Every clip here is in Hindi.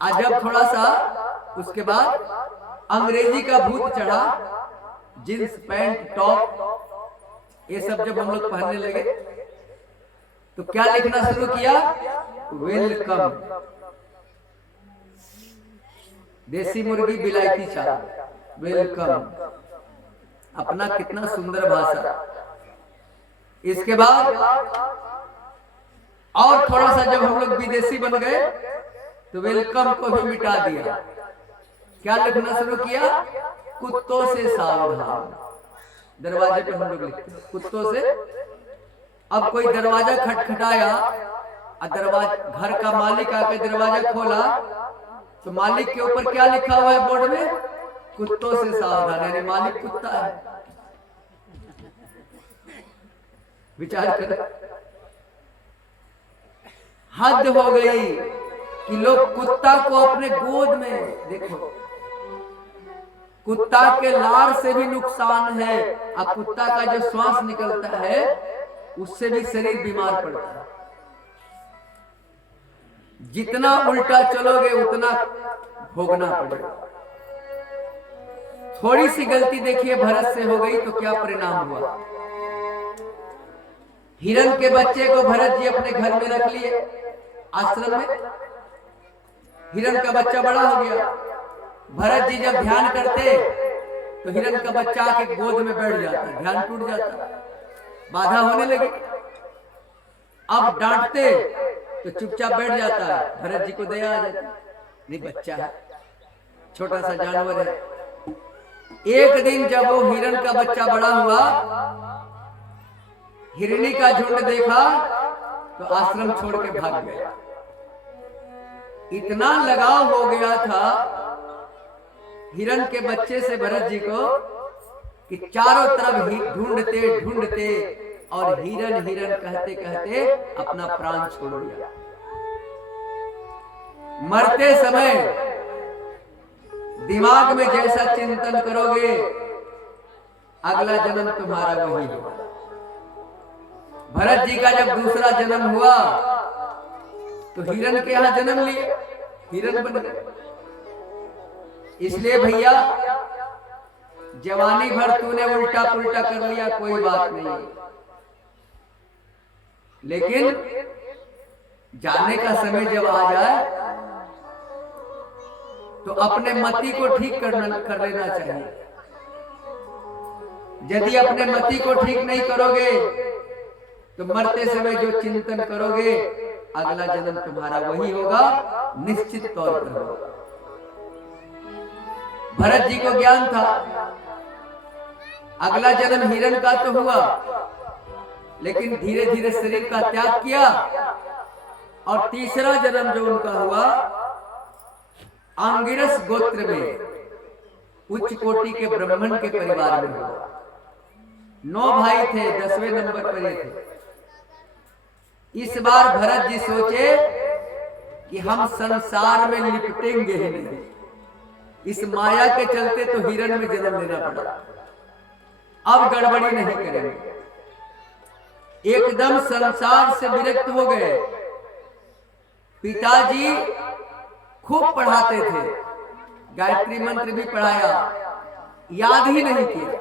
आज जब थोड़ा सा उसके बाद अंग्रेजी का भूत चढ़ा, जींस पैंट टॉप ये सब जब हम लोग पहनने लगे तो क्या लिखना शुरू किया? वेलकम। देसी मुर्गी बिलायती चावल, वेलकम। अपना कितना सुंदर भाषा। इसके बाद और थोड़ा सा जब हम लोग विदेशी बन गए तो वेलकम को भी मिटा दिया। क्या लिखना शुरू किया? कुत्तों से सावधान। दरवाजे पर हम लोग लिखते हैं कुत्तों से। अब कोई दरवाजा खटखटाया और दरवाजा, घर का मालिक आके दरवाजा खोला तो मालिक के ऊपर क्या लिखा हुआ है बोर्ड में? कुत्तों से सावधान, यानी मालिक कुत्ता है। विचार कर, हद हो गई कि लोग कुत्ता को अपने गोद में देखो। कुत्ता के लार से भी नुकसान है और कुत्ता का जो श्वास निकलता है उससे भी शरीर बीमार पड़ता है। जितना उल्टा चलोगे उतना भोगना पड़ेगा। थोड़ी सी गलती देखिए भरत से हो गई तो क्या परिणाम हुआ। हिरण के बच्चे को भरत जी अपने घर में रख लिए आश्रम में। हिरण का बच्चा बड़ा हो गया। भरत जी जब ध्यान करते तो हिरण का बच्चा आके गोद में बैठ जाता, ध्यान टूट जाता, बाधा होने लगी। अब डांटते तो चुपचाप बैठ जाता है। भरत जी को दया आ जाती, नहीं बच्चा है, छोटा सा जानवर है। एक दिन जब वो हिरण का बच्चा बड़ा हुआ, हिरनी का झुंड देखा तो आश्रम छोड़ के भाग गया। इतना लगाव हो गया था हिरण के बच्चे से भरत जी को कि चारों तरफ ढूंढते ढूंढते और हिरण हिरण कहते कहते अपना प्राण छोड़ दिया। मरते समय दिमाग में जैसा चिंतन करोगे अगला जन्म तुम्हारा वही होगा। भरत जी का जब दूसरा जन्म हुआ तो हिरण के यहां जन्म लिए, हिरण बन गए। इसलिए भैया जवानी भर तूने उल्टा पुल्टा कर लिया कोई बात नहीं, लेकिन जाने का समय जब आ जाए तो अपने मति को ठीक कर लेना चाहिए। यदि अपने मति को ठीक नहीं करोगे तो मरते समय जो चिंतन करोगे अगला जन्म तुम्हारा वही होगा, निश्चित तौर पर होगा। भरत जी को ज्ञान था अगला जन्म हिरण का तो हुआ, लेकिन धीरे धीरे शरीर का त्याग किया और तीसरा जन्म जो उनका हुआ आंगिरस गोत्र में उच्च कोटि के ब्राह्मण के परिवार में हुआ। 9 भाई थे, 10वें नंबर पर ये थे। इस बार भरत जी सोचे कि हम संसार में लिपटेंगे ही नहीं, इस माया के चलते तो हिरण में जन्म लेना पड़ा, अब गड़बड़ी नहीं करेंगे। एकदम संसार से विरक्त हो गए। पिताजी खूब पढ़ाते थे, गायत्री मंत्र भी पढ़ाया, याद ही नहीं किया।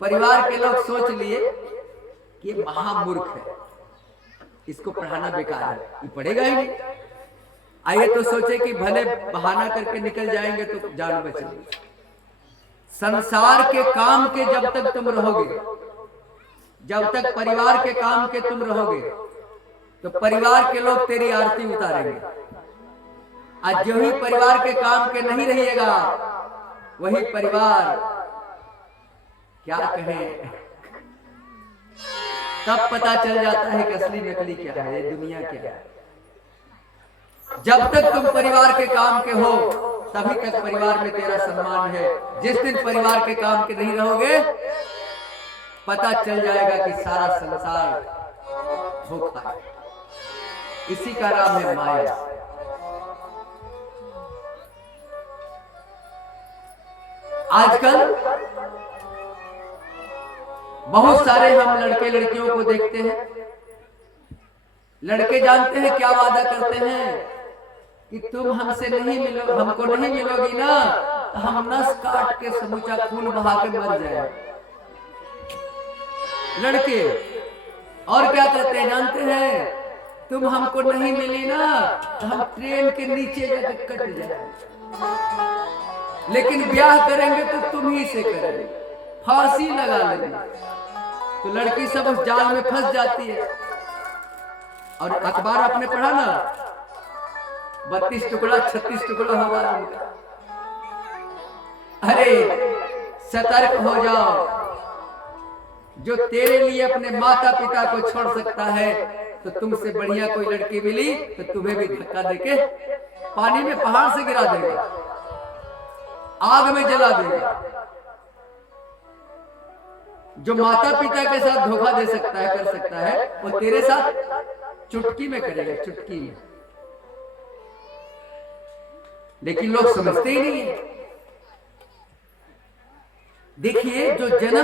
परिवार के लोग सोच लिए कि ये महामूर्ख है, इसको पढ़ाना बेकार है, ये पढ़ेगा ही नहीं। आइए तो सोचे कि भले बहाना करके निकल जाएंगे तो जान बचेगी। संसार के काम के जब तक तुम रहोगे, जब तक परिवार के काम के तुम रहोगे तो परिवार के लोग तेरी आरती उतारेंगे। आज जो ही परिवार के काम के नहीं रहिएगा वही परिवार क्या कहें, तब पता चल जाता है कि असली नकली क्या है, ये दुनिया क्या है। जब तक तुम परिवार के काम के हो तभी तक परिवार में तेरा सम्मान है। जिस दिन परिवार के काम के नहीं रहोगे पता चल जाएगा कि सारा संसार धोखा है। इसी का नाम है माया। आजकल बहुत सारे हम लड़के लड़कियों को देखते हैं। लड़के जानते हैं क्या वादा करते हैं कि तुम हमसे नहीं मिलो, हमको नहीं मिलोगी ना, तो हम नस काट के समूचा खून बहा के मर जाए। लड़के और क्या कहते हैं जानते हैं? तुम हमको नहीं मिली ना, तो हम ट्रेन के नीचे जाकर कट जाए, लेकिन ब्याह करेंगे तो तुम ही से करेंगे, फांसी लगा लेंगे। तो लड़की सब उस जाल में फंस जाती है। और अखबार आपने पढ़ा ना, 32 टुकड़ा 36 टुकड़ा होगा उनका। अरे सतर्क हो जाओ, जो तेरे लिए अपने माता पिता को छोड़ सकता है, तो तुमसे बढ़िया कोई लड़की मिली तो तुम्हें भी धक्का देके पानी में, पहाड़ से गिरा देगा, आग में जला देगा। जो माता पिता के साथ धोखा दे सकता है, कर सकता है, वो तेरे साथ चुटकी में करेगा, चुटकी में। लेकिन लोग समझते ही नहीं है। देखिए, जो जन्म